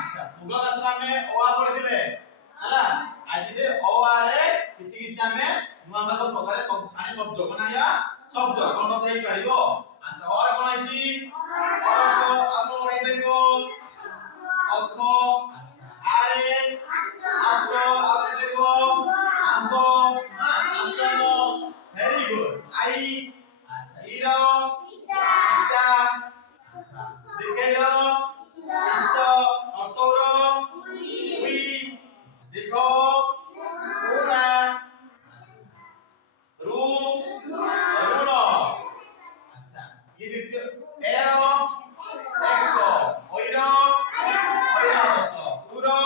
আচ্ছা মুগ গাছরে আমি অ আ পড়িছিলে ହେଲା ଆଜି ସେ ଅ ଆ ରେ କିଛି କିଛି ଆମେ ନୂଆ ନୂଆ ସକାଳେ ଆଣି ଶବ୍ଦ ବନାଇବା ଶବ୍ଦ କଣ କଥା ହେଇ ପାରିବ ଆଚ୍ଛା ଅର କଣ ହେଇଛି ଅରକ ଆପଣ ରହି ପାରିବ ଅଖ ଆଚ୍ଛା ଆରେ ଆତ ଆଉ ପାରିବ ଆମ୍ବ ଆସନ ଭେରି ଗୁଡ ଆଇ ଆଚ୍ଛା ଇର ଇଟା ଆଚ୍ଛା ଦେଖେଇର ଇସ ଅସୌର ଉଇ देखो पूरा रू अरुण अच्छा ये द्वितीय एरो एक ओइरो ओइरत उरो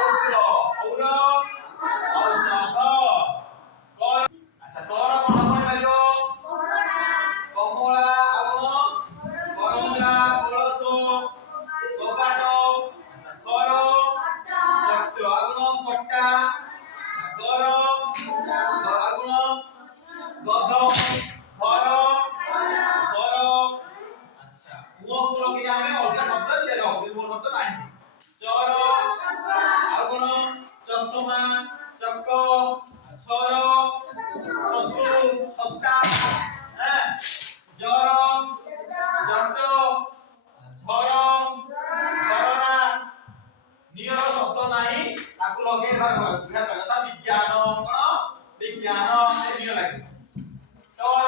उत्र और औषध कर अच्छा तोर कोन कोन पाइलो कमला आपण करंगा कलसो कपाट अच्छा कर कट्टा घर आगुण गध घर घर अच्छा कुओ को लगे आमे अलगा शब्द दे रहो बिल्कुल शब्द नहीं चर आगुण चश्मा चक छर छतु छत्ता हैं जर जट झर झरना नियर शब्द नाही ताकू लगे विभाग करता विज्ञान कोन विज्ञान नियर लागे तोर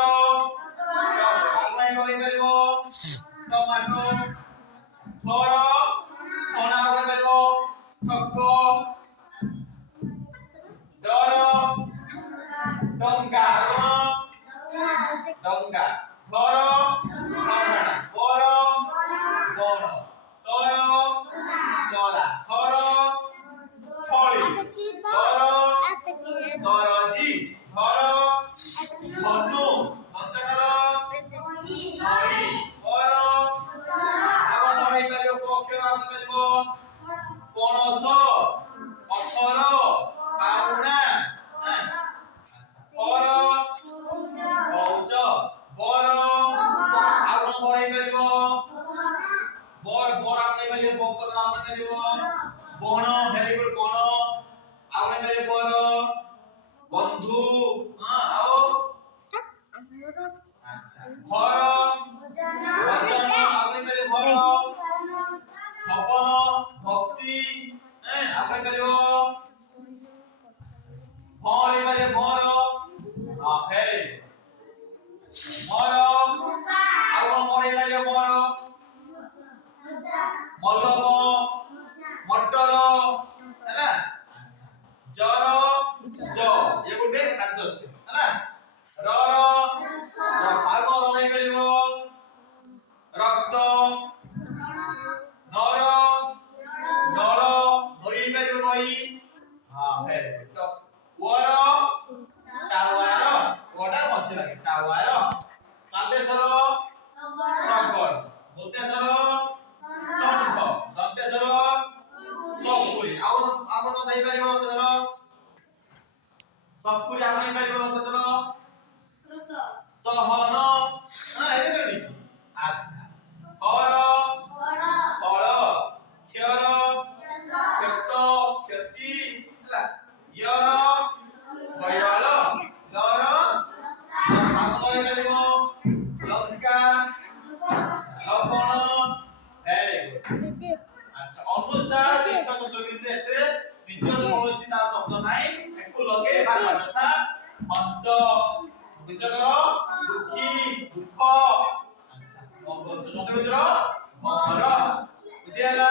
आगुनाई करे परबो टमाटो थोर कोना करे परबो ठक डर डंगा डंगा घर डंगा पर गण तोर तोरा थर थळी तर दरजी धर धनु दंतकर धई पर आपण धरै परियो अक्षर आपण परियो पणस अक्षर पाउना अच्छा पर फौज बर आपण धरै परियो बर बर आपण परियो बकर आपण परियो बण भेरी गुड बण आउने मेरे बर बंधु हां आओ अच्छा घर भजन आउने मेरे घर भवन भक्ति हैं आउने करियो भरे मेरे भर हां भेरी मर आउन मरे मेरे मर मलम मटर हैला जर ज ये गुटे खाद्यस्य हैला र भाग रही परिबो रक्त नर नल नई परिबो नई हां भेरी गुड वर टावर ओडा मछ लागे टावर कालेश्वर सगर मुक्तेश्वर शंख दंतेश्वर सपुरी आपण नहीं परिबो दंतेश्वर सपुरी आपण नहीं परिबो दंतेश्वर सहन हां एबे कनी अच्छा हर फल क्षर क्षत क्षति हला यर गयाल लर आपण नहीं परिबो लंका लवण वेरी गुड अच्छा अनुसार शब्द কিন্তু এতে নিজস্ব কোনोसी তার শব্দ নাই একটু লগে ভাগ কথা হংস বিশ্বকর দুঃখী দুঃখ আচ্ছা যত ভিতর মর বুঝিলা